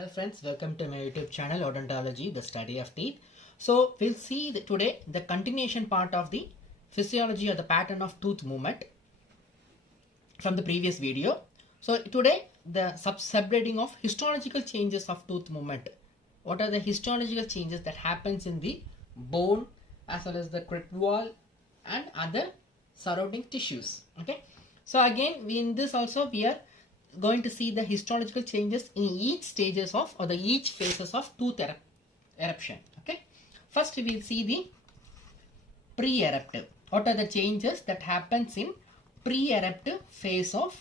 Hello friends, welcome to my YouTube channel Odontology, the study of teeth. So we'll see today the continuation part of the physiology or the pattern of tooth movement from the previous video. So today the subheading of histological changes of tooth movement. What are the histological changes that happens in the bone as well as the crypt wall and other surrounding tissues. Okay. So again in this also we are going to see the histological changes in each stages of or the each phases of tooth eruption. Okay. First we will see the pre-eruptive. What are the changes that happens in pre-eruptive phase of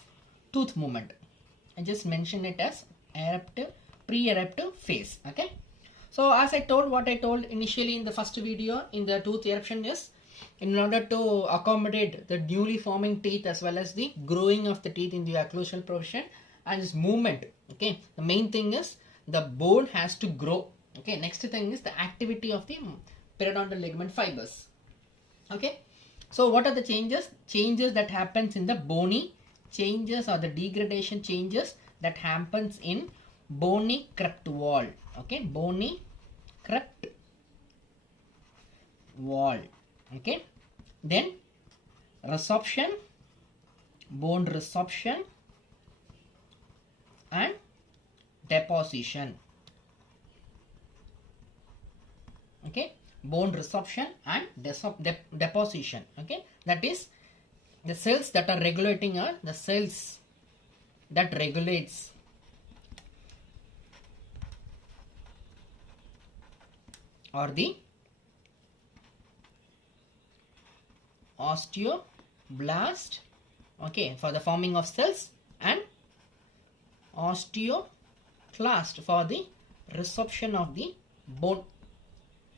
tooth movement? I just mention it as eruptive, pre-eruptive phase. Okay. So as I told, what I told initially in the first video in the tooth eruption is in order to accommodate the newly forming teeth as well as the growing of the teeth in the occlusal portion and its movement. Okay, the main thing is the bone has to grow. Okay, next thing is the activity of the periodontal ligament fibers. Okay, so what are the changes? Changes that happens in the bony changes or the degradation changes that happens in bony crypt wall. Okay, bony crypt wall. Okay, then resorption, bone resorption and deposition. Okay, bone resorption and deposition. Okay, that is the cells that are regulating are the cells that regulates or the osteoblast, okay, for the forming of cells, and osteoclast for the resorption of the bone.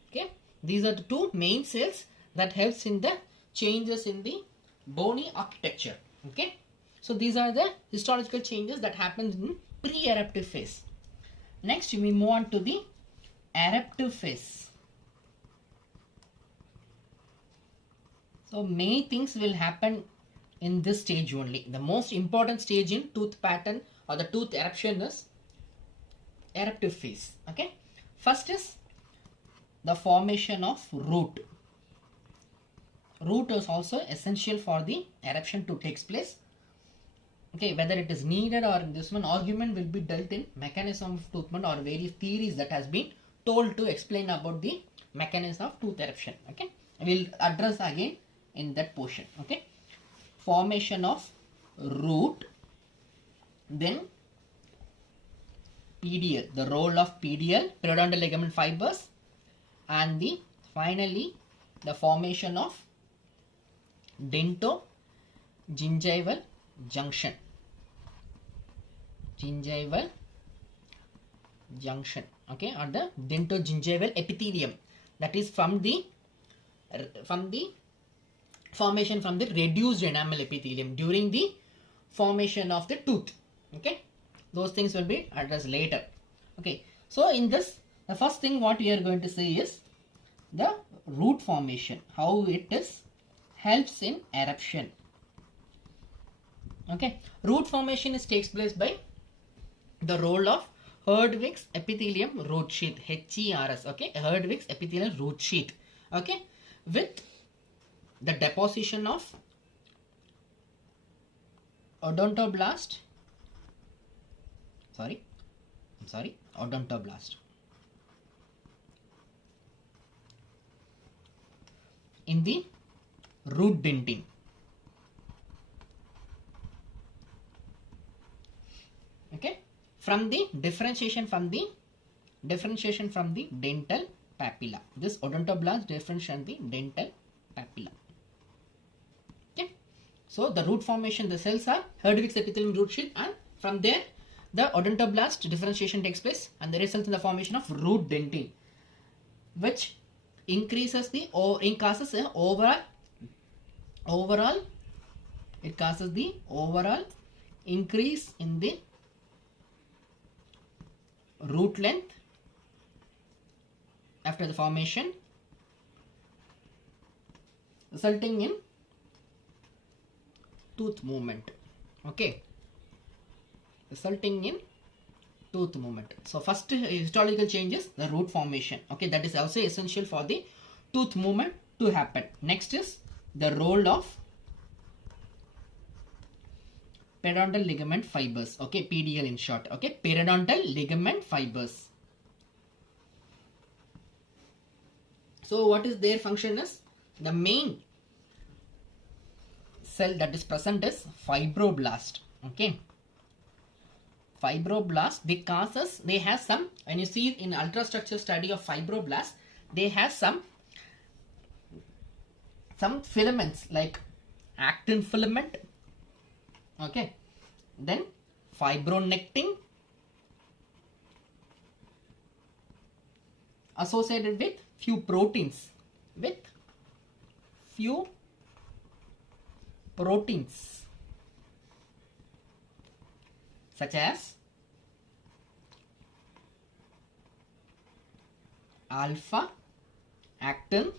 Okay, these are the two main cells that helps in the changes in the bony architecture. Okay, so these are the histological changes that happens in pre-eruptive phase. Next we move on to the eruptive phase. So many things will happen in this stage only. The most important stage in tooth pattern or the tooth eruption is eruptive phase. Okay. First is the formation of root. Root is also essential for the eruption to take place. Okay, whether it is needed or in this one argument will be dealt in mechanism of tooth movement or various theories that has been told to explain about the mechanism of tooth eruption. Okay, I will address again in that portion. Okay, formation of root, then PDL, the role of PDL, periodontal ligament fibers, and the finally the formation of dento-gingival junction. Gingival junction, okay, or the dento-gingival epithelium, that is from the formation from the reduced enamel epithelium during the formation of the tooth. Okay, those things will be addressed later. Okay, so in this, the first thing what we are going to see is the root formation, how it is helps in eruption. Okay, root formation takes place by the role of Herdwick's epithelium root sheath, HERS. Okay, Herdwick's epithelium root sheath. Okay, with the deposition of odontoblast, odontoblast in the root dentin. Okay, from the differentiation from the dental papilla. This odontoblast differentiation the dental papilla. Okay, so the root formation, the cells are Herdwick's epithelium root sheath, and from there the odontoblast differentiation takes place and the results in the formation of root dentin, which increases the causes the overall increase in the root length after the formation, resulting in tooth movement. Okay, resulting in tooth movement. So first histological change is the root formation. Okay, that is also essential for the tooth movement to happen. Next is the role of periodontal ligament fibers. Okay, PDL in short. Okay, periodontal ligament fibers. So what is their function is, the main cell that is present is fibroblast. Okay, fibroblast, they have some, when you see in ultrastructure study of fibroblast, they have some filaments like actin filament. Okay, then fibronectin associated with few proteins, such as alpha, actin,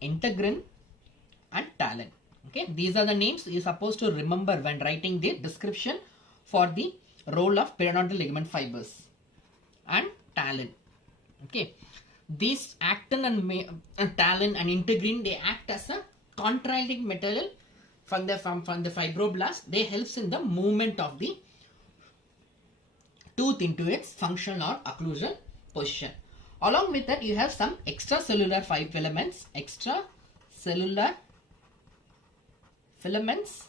integrin and talin. Okay, these are the names you are supposed to remember when writing the description for the role of periodontal ligament fibers and talin. Okay, these actin and talin and integrin, they act as a contracting material from the fibroblast. They helps in the movement of the tooth into its functional or occlusal position. Along with that, you have some extracellular filaments. Extracellular filaments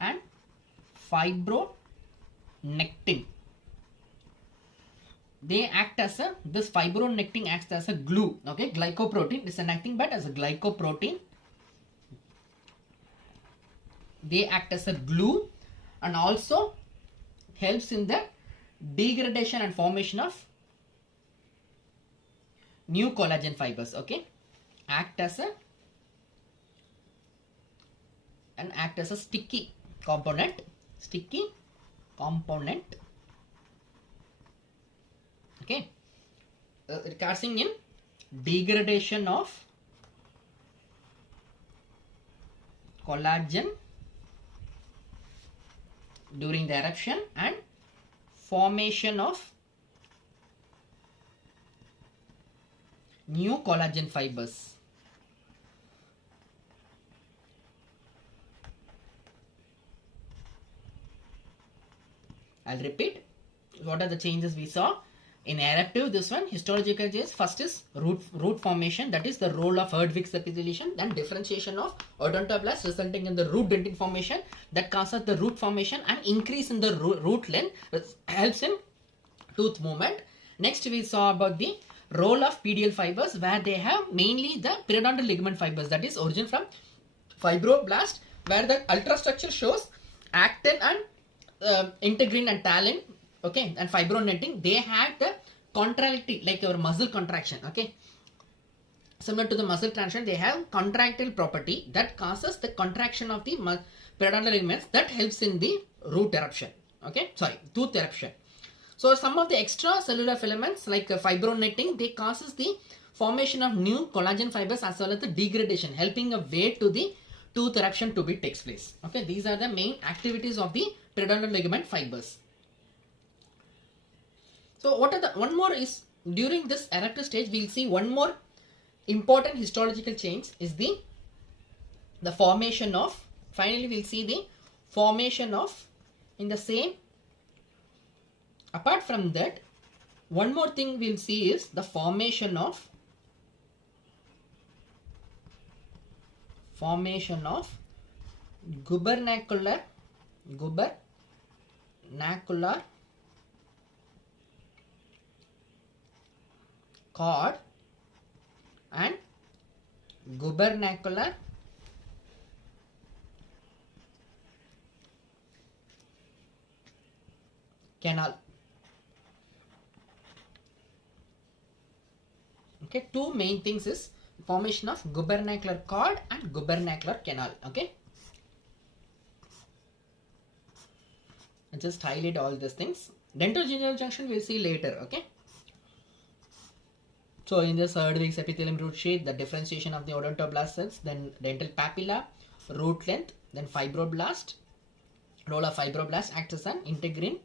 and fibronectin. They act as this fibronectin acts as a glue. Okay, glycoprotein is nothing but as a glycoprotein. They act as a glue and also helps in the degradation and formation of new collagen fibers. Okay, act as a sticky component. Okay, causing in degradation of collagen during the eruption and formation of new collagen fibers. I'll repeat. What are the changes we saw? In eruptive, this one, histological changes. First is root formation, that is the role of Herdwick's epitheliation. Then differentiation of odontoblast resulting in the root dentin formation that causes the root formation and increase in the root length, which helps in tooth movement. Next we saw about the role of PDL fibers, where they have mainly the periodontal ligament fibers, that is origin from fibroblast, where the ultrastructure shows actin and integrin and talin. Okay, and fibronectin, they had the contractile, like your muscle contraction. Okay, similar to the muscle contraction, they have contractile property that causes the contraction of the periodontal ligaments that helps in the root eruption. Okay, sorry, tooth eruption. So some of the extracellular filaments like fibronectin, they causes the formation of new collagen fibers as well as the degradation, helping a way to the tooth eruption to be takes place. Okay, these are the main activities of the periodontal ligament fibers. So what are the one more is, during this eruptive stage we will see one more important histological change is the formation of, finally we will see the formation of, in the same, apart from that, one more thing we will see is the formation of gubernacular cord and gubernacular canal. Okay, two main things is formation of gubernacular cord and gubernacular canal. Okay, I just highlight all these things. Dentogingival junction we'll see later. Okay, So in this Herdwick's epithelium root sheath, the differentiation of the odontoblast cells, then dental papilla, root length, then fibroblast, role of fibroblast acts as an integrin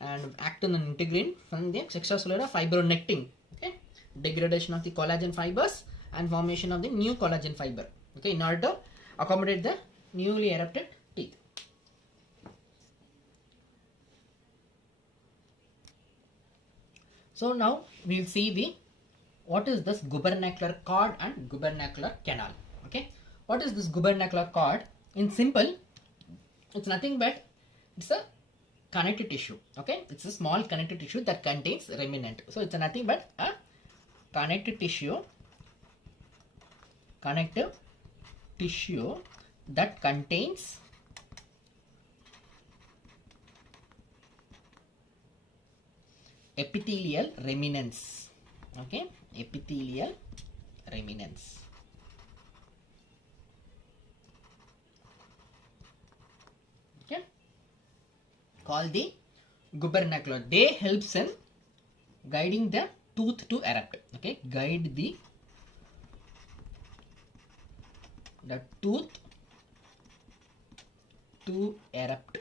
and actin and integrin from the extracellular fibronectin. Okay, degradation of the collagen fibers and formation of the new collagen fiber. Okay, in order to accommodate the newly erupted teeth. So now we will see the what is this gubernacular cord and gubernacular canal. Okay, what is this gubernacular cord? In simple, it's nothing but it's a connective tissue. Okay, it's a small connective tissue that contains remnant. So it's nothing but a connective tissue that contains epithelial remnants. Okay, epithelial remnants. Okay, called the gubernacular. They helps in guiding the tooth to erupt. Okay, guide the tooth to erupt.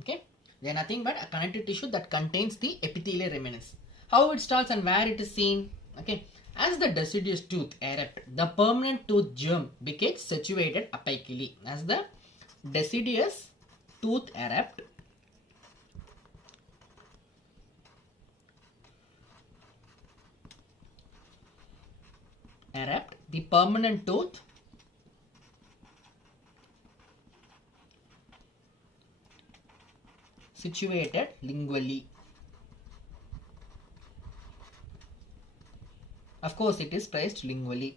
Okay, they are nothing but a connective tissue that contains the epithelial remnants. How it starts and where it is seen. Okay, as the deciduous tooth erupt, the permanent tooth germ becomes situated apically. As the deciduous tooth erupt, the permanent tooth situated lingually. Of course, it is placed lingually.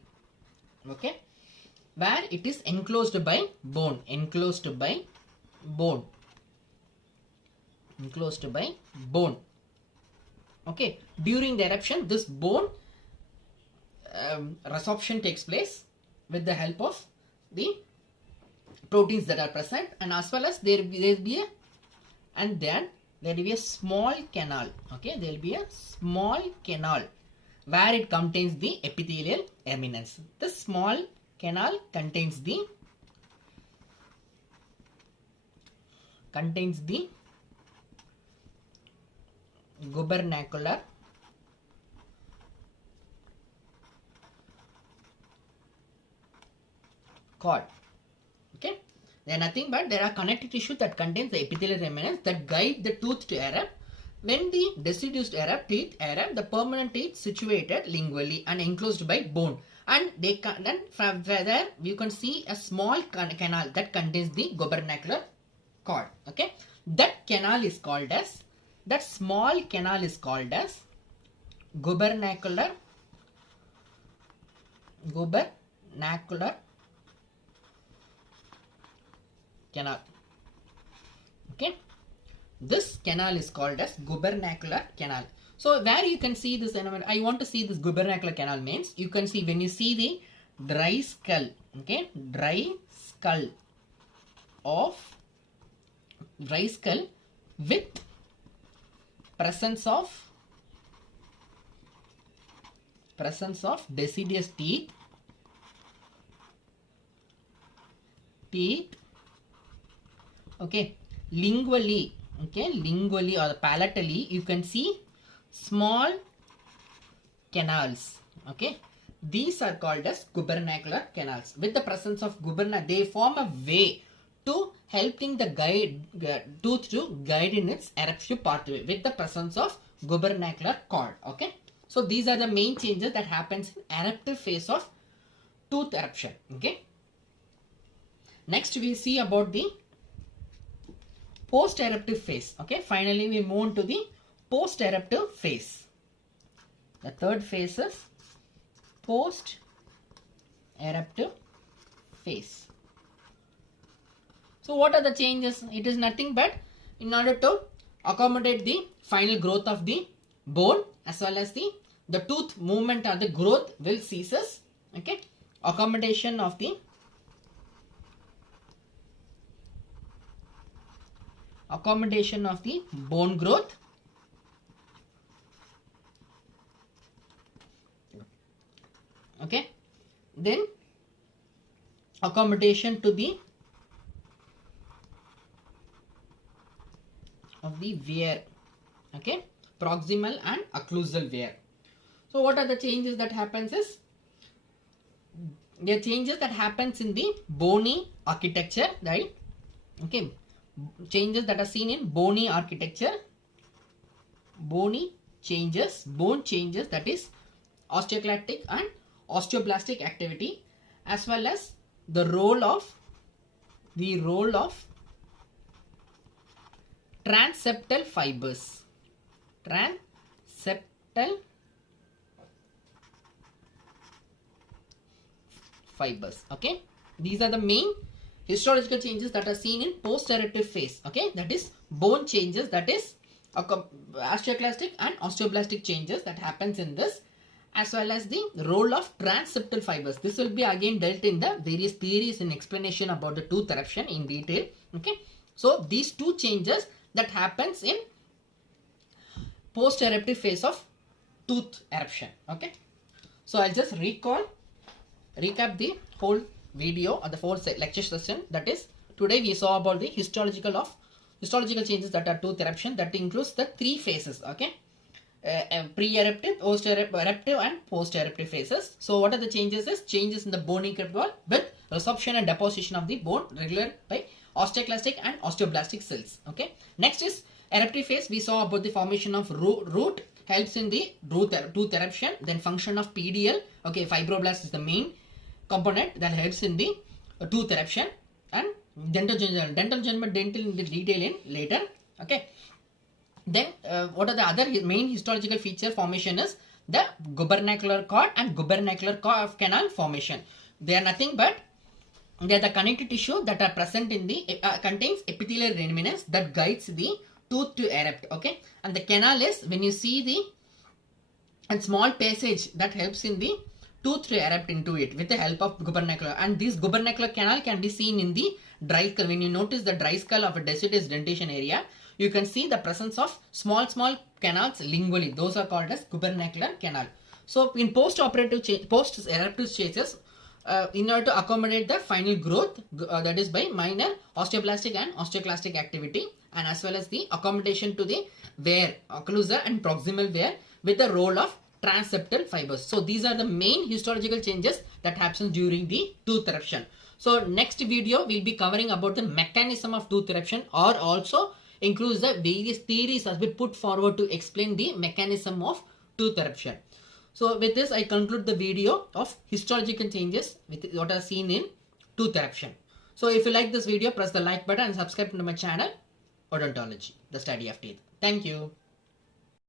Okay, where it is enclosed by bone. Okay, during the eruption, this bone resorption takes place with the help of the proteins that are present, and as well as there will be a small canal. Okay, there will be a small canal where it contains the epithelial remnants. The small canal contains the gubernacular cord. Okay, they are nothing but there are connective tissue that contains the epithelial remnants that guide the tooth to erupt. When the deciduous teeth erupt, the permanent teeth situated lingually and enclosed by bone, and they then from there you can see a small canal that contains the gubernacular cord. Okay, that small canal is called as gubernacular canal. Okay, this canal is called as gubernacular canal. So where you can see this, I want to see this gubernacular canal means you can see when you see the dry skull. Okay, dry skull with presence of deciduous teeth okay, lingually or palatally you can see small canals. Okay, these are called as gubernacular canals. With the presence of they form a way to helping the tooth to guide in its eruptive pathway with the presence of gubernacular cord. Okay, so these are the main changes that happens in eruptive phase of tooth eruption. Okay, next we see about the post-eruptive phase. Okay, finally we move on to the post-eruptive phase. The third phase is post-eruptive phase. So what are the changes? It is nothing but in order to accommodate the final growth of the bone as well as the tooth movement or the growth will ceases. Okay, accommodation of the bone growth Okay, then accommodation to the of the wear, okay, proximal and occlusal wear. So what are the changes that happens is, the changes that happens in the bony architecture, right? Okay, changes that are seen in bony architecture, bone changes, that is osteoclastic and osteoblastic activity, as well as the role of transeptal fibers, okay. These are the main histological changes that are seen in post-eruptive phase, okay, that is bone changes, that is osteoclastic and osteoblastic changes that happens in this, as well as the role of transeptal fibers. This will be again dealt in the various theories and explanation about the tooth eruption in detail, okay. So these two changes that happens in post-eruptive phase of tooth eruption, okay. So I'll just recap the whole video or the whole lecture session. That is, today we saw about the histological changes that are tooth eruption. That includes the three phases, okay, pre-eruptive, post-eruptive and post-eruptive phases. So what are the changes is changes in the bony crypt wall with resorption and deposition of the bone regular by osteoclastic and osteoblastic cells, okay. Next is eruptive phase. We saw about the formation of root helps in the tooth eruption, then function of PDL, okay, fibroblast is the main component that helps in the tooth eruption, and dental in the detail in later, okay. Then what are the other main histological feature formation is the gubernacular cord and gubernacular canal formation. They are nothing but they are the connective tissue that are present in the contains epithelial remnants that guides the tooth to erupt, okay. And the canal is when you see the small passage that helps in the tooth to erupt into it with the help of gubernacular, and this gubernacular canal can be seen in the dry skull. When you notice the dry skull of a deciduous dentation area, you can see the presence of small canals lingually. Those are called as gubernacular canal. So in post-eruptive stages, in order to accommodate the final growth, that is by minor osteoblastic and osteoclastic activity, and as well as the accommodation to the wear, occlusal and proximal wear with the role of transeptal fibers. So these are the main histological changes that happens during the tooth eruption. So next video we'll be covering about the mechanism of tooth eruption, or also includes the various theories has been put forward to explain the mechanism of tooth eruption. So with this I conclude the video of histological changes with what are seen in tooth eruption. So if you like this video, press the like button and subscribe to my channel Odontology, the study of teeth. Thank you.